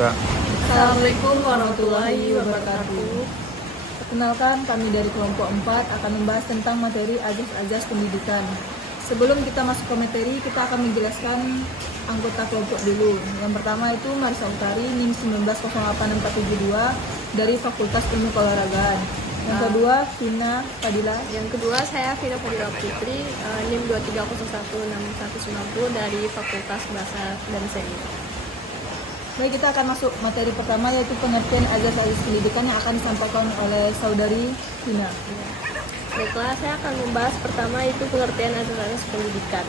Assalamualaikum warahmatullahi wabarakatuh. Perkenalkan, kami dari kelompok 4 akan membahas tentang materi azas-azas pendidikan. Sebelum kita masuk ke materi, kita akan menjelaskan anggota kelompok dulu. Yang pertama itu Marisa Utari, NIM 1908472 dari Fakultas Ilmu Keolahragaan. Yang kedua, Vina Fadila. Yang kedua, saya Vina Fadila Putri, NIM 2301690 dari Fakultas Bahasa dan Seni. Baik, kita akan masuk materi pertama, yaitu pengertian azas-azas pendidikan yang akan disampaikan oleh saudari Vina. Baiklah, saya akan membahas pertama itu pengertian azas-azas pendidikan.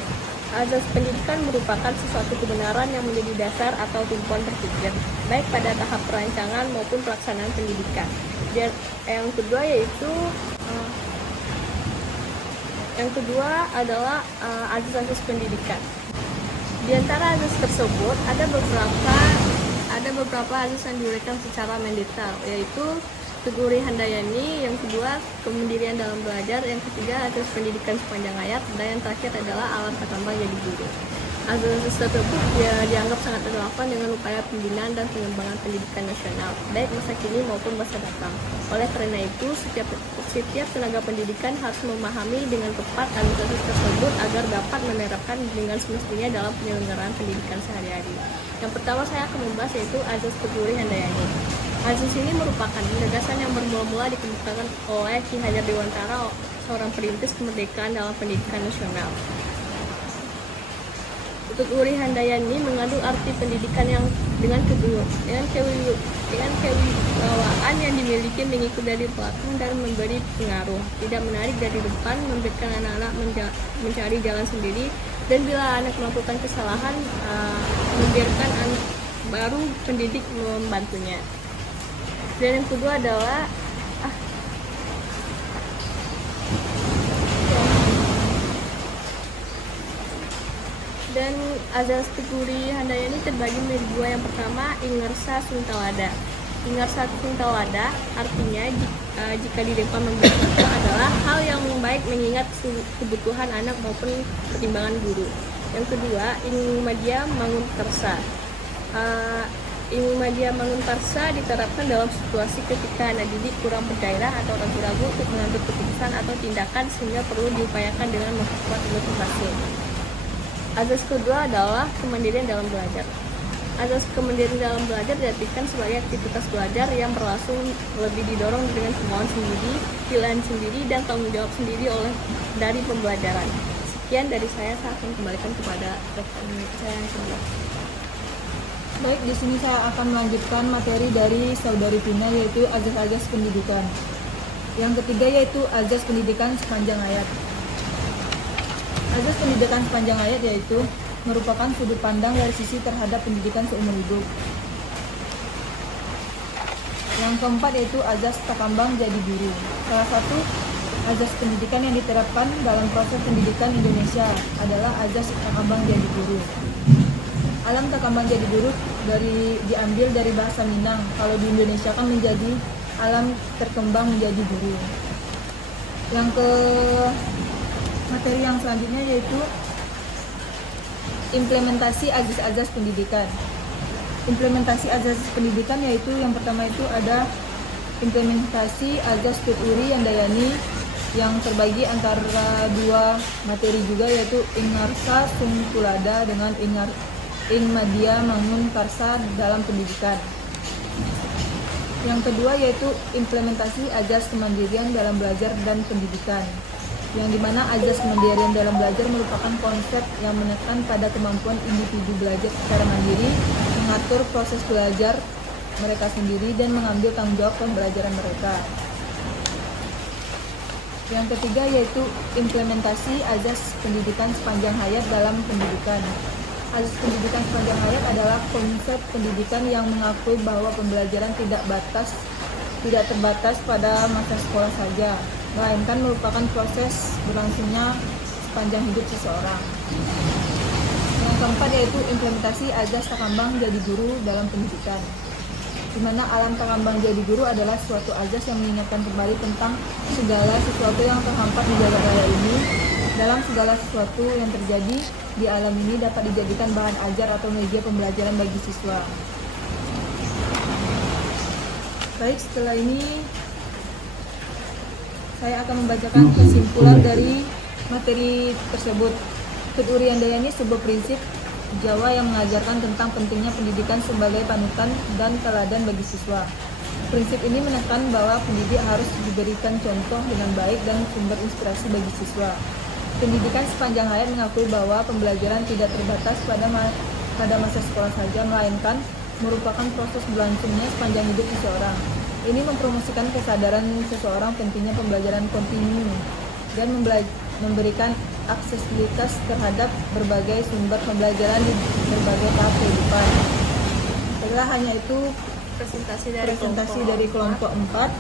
Azas pendidikan merupakan sesuatu kebenaran yang menjadi dasar atau tumpuan berpikir, baik pada tahap perancangan maupun pelaksanaan pendidikan. Dan yang kedua adalah azas-azas pendidikan. Di antara azas tersebut ada beberapa azas yang diuraikan secara mendetail, yaitu Teguh Handayani, yang kedua kemandirian dalam belajar, yang ketiga azas pendidikan sepanjang hayat, dan yang terakhir adalah alam berkembang jadi guru. Azas tersebut dianggap sangat relevan dengan upaya pembinaan dan pengembangan pendidikan nasional, baik masa kini maupun masa datang. Oleh karena itu, setiap tenaga pendidikan harus memahami dengan tepat azas tersebut agar dapat menerapkan dengan semestinya dalam penyelenggaraan pendidikan sehari-hari. Yang pertama saya akan membahas yaitu azas Teguh Handayani. Azas ini merupakan gagasan yang bermula-mula dikemukakan oleh Ki Hajar Dewantara, seorang perintis kemerdekaan dalam pendidikan nasional. Teguh Handayani mengandung arti pendidikan yang dengan kewibawaan yang dimiliki, mengikut dari belakang dan memberi pengaruh, tidak menarik dari depan, memberikan anak-anak mencari jalan sendiri, dan bila anak melakukan kesalahan, membiarkan anak baru pendidik membantunya. Dan yang kedua adalah dan azas Teguh Handayani terbagi menjadi dua. Yang pertama, Ingarsa Suntawada. Ingarsa Suntawada artinya jika di depan memberi contoh adalah hal yang baik mengingat kebutuhan anak maupun pertimbangan guru. Yang kedua, Ing Madya Mangun Karsa. Ing Madya Mangun Karsa diterapkan dalam situasi ketika anak didik kurang bergairah atau ragu-ragu untuk mengambil keputusan atau tindakan, sehingga perlu diupayakan dengan memperkuat motivasi. Azas kedua adalah kemandirian dalam belajar. Azas kemandirian dalam belajar diartikan sebagai aktivitas belajar yang berlangsung lebih didorong dengan kemauan sendiri, pilihan sendiri, dan tanggung jawab sendiri dari pembelajaran. Sekian dari saya akan kembalikan kepada rekan saya yang kedua. Baik, di sini saya akan melanjutkan materi dari saudari Vina, yaitu azas-azas pendidikan. Yang ketiga yaitu azas pendidikan sepanjang hayat. Azas pendidikan sepanjang hayat yaitu merupakan sudut pandang dari sisi terhadap pendidikan seumur hidup. Yang keempat yaitu azas takambang jadi guru. Salah satu azas pendidikan yang diterapkan dalam proses pendidikan Indonesia adalah azas takambang jadi guru. Alam takambang jadi guru diambil dari bahasa Minang. Kalau di Indonesia kan menjadi alam terkembang menjadi guru. Materi yang selanjutnya yaitu implementasi azas-azas pendidikan. Implementasi azas pendidikan yaitu yang pertama itu ada implementasi azas Teguh Handayani yang terbagi antara dua materi juga, yaitu Ingarsa Suntawada dengan Ing Madya Mangun Karsa dalam pendidikan. Yang kedua yaitu implementasi azas kemandirian dalam belajar dan pendidikan, yang dimana azas kemandirian dalam belajar merupakan konsep yang menekan pada kemampuan individu belajar secara mandiri, mengatur proses belajar mereka sendiri, dan mengambil tanggung jawab pembelajaran mereka. Yang ketiga yaitu implementasi azas pendidikan sepanjang hayat dalam pendidikan. Azas pendidikan sepanjang hayat adalah konsep pendidikan yang mengakui bahwa pembelajaran tidak terbatas pada masa sekolah saja, melainkan merupakan proses berlangsungnya sepanjang hidup seseorang. Yang keempat yaitu implementasi azas takambang jadi guru dalam pendidikan, di mana alam takambang jadi guru adalah suatu azas yang mengingatkan kembali tentang segala sesuatu yang terhampat di jagat raya ini. Dalam segala sesuatu yang terjadi di alam ini dapat dijadikan bahan ajar atau media pembelajaran bagi siswa. Baik, setelah ini saya akan membacakan kesimpulan dari materi tersebut. Tud Uri Handayani sebuah prinsip Jawa yang mengajarkan tentang pentingnya pendidikan sebagai panutan dan teladan bagi siswa. Prinsip ini menekan bahwa pendidik harus diberikan contoh dengan baik dan sumber inspirasi bagi siswa. Pendidikan sepanjang hayat mengakui bahwa pembelajaran tidak terbatas pada masa sekolah saja, melainkan merupakan proses berlangsungnya sepanjang hidup seseorang. Ini mempromosikan kesadaran seseorang pentingnya pembelajaran kontinu dan memberikan aksesibilitas terhadap berbagai sumber pembelajaran di berbagai tahap kehidupan. Setelah hanya itu presentasi dari kelompok 4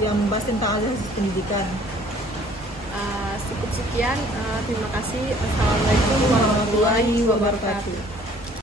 yang membahas tentang azas pendidikan. Cukup sekian, terima kasih. Assalamualaikum warahmatullahi wabarakatuh.